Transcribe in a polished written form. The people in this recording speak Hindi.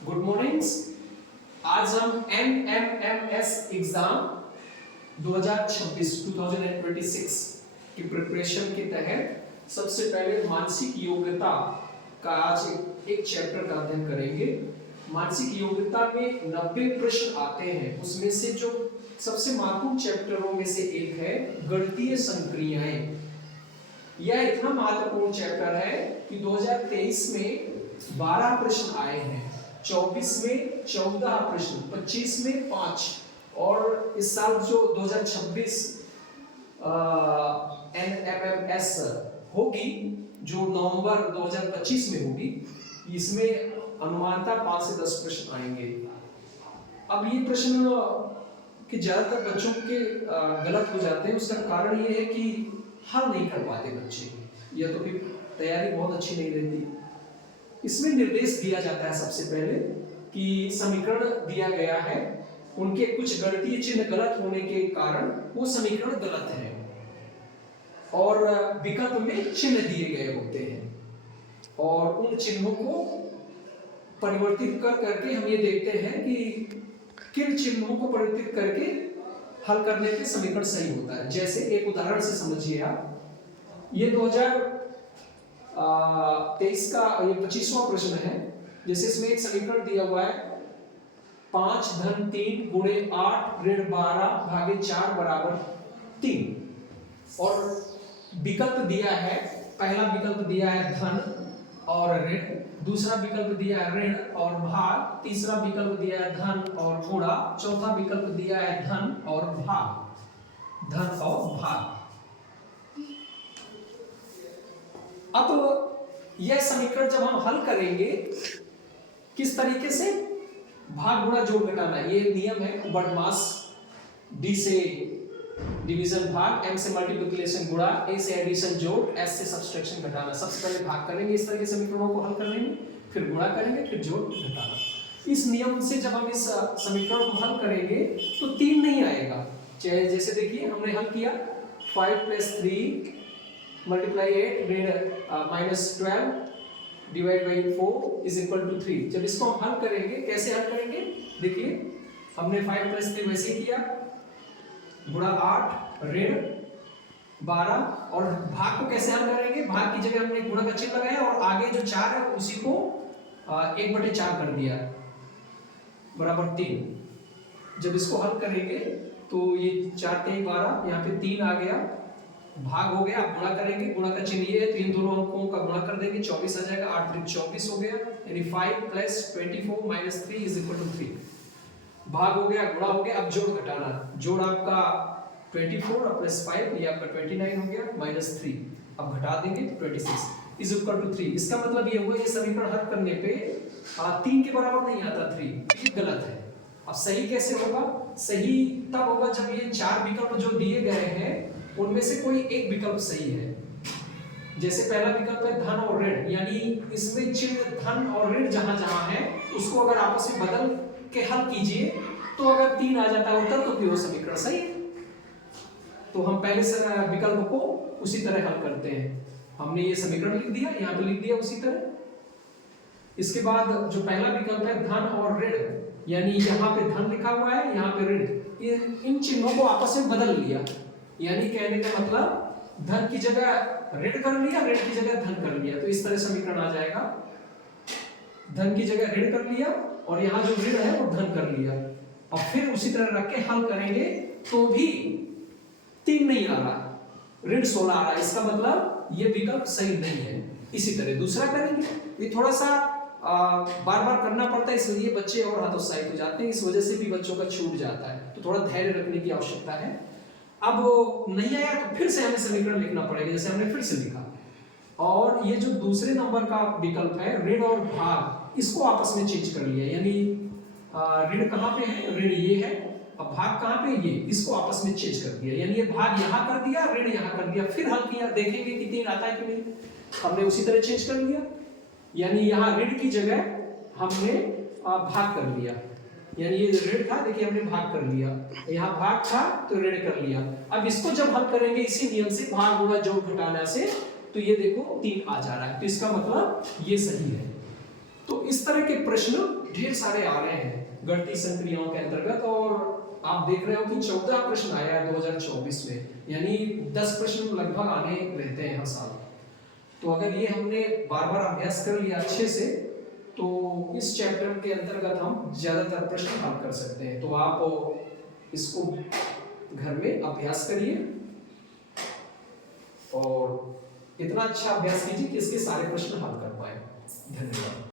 Good morning. आज हम NMMS एग्जाम 2026 की प्रिपरेशन के तहत सबसे पहले मानसिक योग्यता का आज एक चैप्टर का अध्ययन करेंगे। मानसिक योग्यता में 90 प्रश्न आते हैं, उसमें से जो सबसे महत्वपूर्ण चैप्टरों में से एक है गणितीय संक्रियाएं। यह इतना महत्वपूर्ण चैप्टर है कि 2023 में 12 प्रश्न आए हैं, 24 में 14 प्रश्न, 25 में 5 और इस साल जो 2026 NMMS होगी जो नवंबर 2025 में होगी, इसमें अनुमानतः 5 से 10 प्रश्न आएंगे। अब ये प्रश्न कि ज्यादातर बच्चों के गलत हो जाते हैं, उसका कारण ये है कि हल नहीं कर पाते बच्चे, या तो फिर तैयारी बहुत अच्छी नहीं रहती। इसमें निर्देश दिया जाता है सबसे पहले कि समीकरण दिया गया है, उनके कुछ गणितीय चिन्ह गलत होने के कारण वो समीकरण गलत है और विकल्प में चिन्ह दिए गए होते हैं और उन चिन्हों को परिवर्तित कर करके हम ये देखते हैं कि किन चिन्हों को परिवर्तित करके हल करने पे समीकरण सही होता है। जैसे एक उदाहरण से समझिए आप, ये 2023 का ये 25वां प्रश्न है। जैसे इसमें एक समीकरण दिया हुआ है 5 धन 3 गुणे 8 ऋण 12 भागे 4 बराबर 3 और विकल्प दिया है, पहला विकल्प दिया है धन और ऋण, दूसरा विकल्प दिया है ऋण और भाग, तीसरा विकल्प दिया है धन और गुणा, चौथा विकल्प दिया है धन और भाग, धन और भाग। अब यह समीकरण जब हम हल करेंगे किस तरीके से, भाग गुणा जोड़ घटाना, ये नियम है बर्डमास। डी से डिवीजन भाग, एम से मल्टीप्लिकेशन गुणा, ए से एडिशन जोड़, एस से सब्सट्रैक्शन घटाना। सबसे पहले भाग करेंगे इस तरह के समीकरणों को हल करने में, फिर गुणा करेंगे, फिर जोड़ घटाना। इस नियम से जब हम इस समीकरण को हल करेंगे तो 3 नहीं आएगा। चाहे जैसे देखिए हमने हल किया 5 + 3 × 8 ऋण -12 डिवाइड बाई 4 = 3। जब इसको हम हल करेंगे, कैसे हल करेंगे, देखिए हमने 5 + 3 वैसे किया, गुणा 8 ऋण 12 और भाग को कैसे हल करेंगे, भाग की जगह हमने गुणा का चिन्ह लगाया और आगे जो 4 है उसी को 1/4 कर दिया बराबर 3। जब इसको हल करेंगे तो ये 4 × 3 = 12, यहाँ पे 3 आ गया, भाग हो गया। अब गुणा करेंगे, गुणा का चिन्ह ये है तो इन दोनों अंकों का गुणा कर देंगे, 24 आ जाएगा, 8 × 3 = 24 हो गया, यानी 5 + 24 - 3 = 3। भाग हो गया, गुणा हो गया। अब जोड़ घटाना, जोड़ आपका 24 और +5 ये आपका 29 हो गया, -3 अब घटा देंगे 26 = 3। इसका मतलब ये हुआ ये समीकरण हल करने पे 3 के बराबर नहीं आता 3, ये गलत है। अब सही कैसे होगा, सही तब होगा जब ये 4 विकल्प जो दिए गए हैं उनमें से कोई एक विकल्प सही है। जैसे पहला विकल्प है धन और ऋण, यानी इसमें चिन्ह धन और ऋण जहां जहां है उसको अगर आपस में बदल के हल कीजिए तो अगर 3 आ जाता है उत्तर तो फिर वो समीकरण सही है। तो हम पहले से विकल्प को उसी तरह हल करते हैं। हमने ये समीकरण लिख दिया, यहाँ पे लिख दिया उसी तरह। इसके बाद जो पहला विकल्प है धन और ऋण, यानी यहाँ पे धन लिखा हुआ है, यहाँ पे ऋण, इन चिन्हों को आपस में बदल लिया, यानी कहने का मतलब धन की जगह ऋण कर लिया, ऋण की जगह धन कर लिया, तो इस तरह समीकरण आ जाएगा। धन की जगह ऋण कर लिया और यहाँ जो ऋण है वो धन कर लिया, और फिर उसी तरह रख के हल करेंगे तो भी 3 नहीं आ रहा, ऋण 16 आ रहा है, इसका मतलब ये विकल्प सही नहीं है। इसी तरह दूसरा करेंगे, ये थोड़ा सा बार बार करना पड़ता है, इसलिए बच्चे और हतोत्साहित हो जाते हैं, इस वजह से भी बच्चों का छूट जाता है, तो थोड़ा धैर्य रखने की आवश्यकता है। अब नहीं आया तो फिर से हमें समीकरण लिखना पड़ेगा, जैसे हमने फिर से लिखा। और ये जो दूसरे नंबर का विकल्प है ऋण और भाग, इसको आपस में चेंज कर लिया, यानी ऋण कहाँ पे है, ऋण ये है, अब भाग कहाँ पे, ये, इसको आपस में चेंज कर दिया, यानी ये भाग यहाँ कर दिया, ऋण यहाँ कर दिया, फिर हल किया, देखेंगे कि 3 आता है कि नहीं, हमने उसी तरह चेंज कर लिया, यानी यहाँ ऋण की जगह हमने भाग कर लिया, यानी ये ऋण था, देखिए हमने भाग कर लिया, यहाँ भाग था तो ऋण कर लिया। अब इसको जब हल करेंगे इसी नियम से, भाग गुणा जोड़ घटाना से, तो ये देखो 3 आ जा रहा है, तो इसका मतलब ये सही है। तो इस तरह के प्रश्न ढेर सारे आ रहे हैं गणितीय संक्रियाओं के अंतर्गत, और आप देख रहे हो कि 14 प्रश्न आया है 2024 में, यानी 10 प्रश्न लगभग आने रहते हैं हर साल। तो अगर ये हमने बार बार अभ्यास कर लिया अच्छे से, तो इस चैप्टर के अंतर्गत हम ज्यादातर प्रश्न हल कर सकते हैं। तो आप इसको घर में अभ्यास करिए और इतना अच्छा अभ्यास कीजिए कि इसके सारे प्रश्न हल कर पाए। धन्यवाद।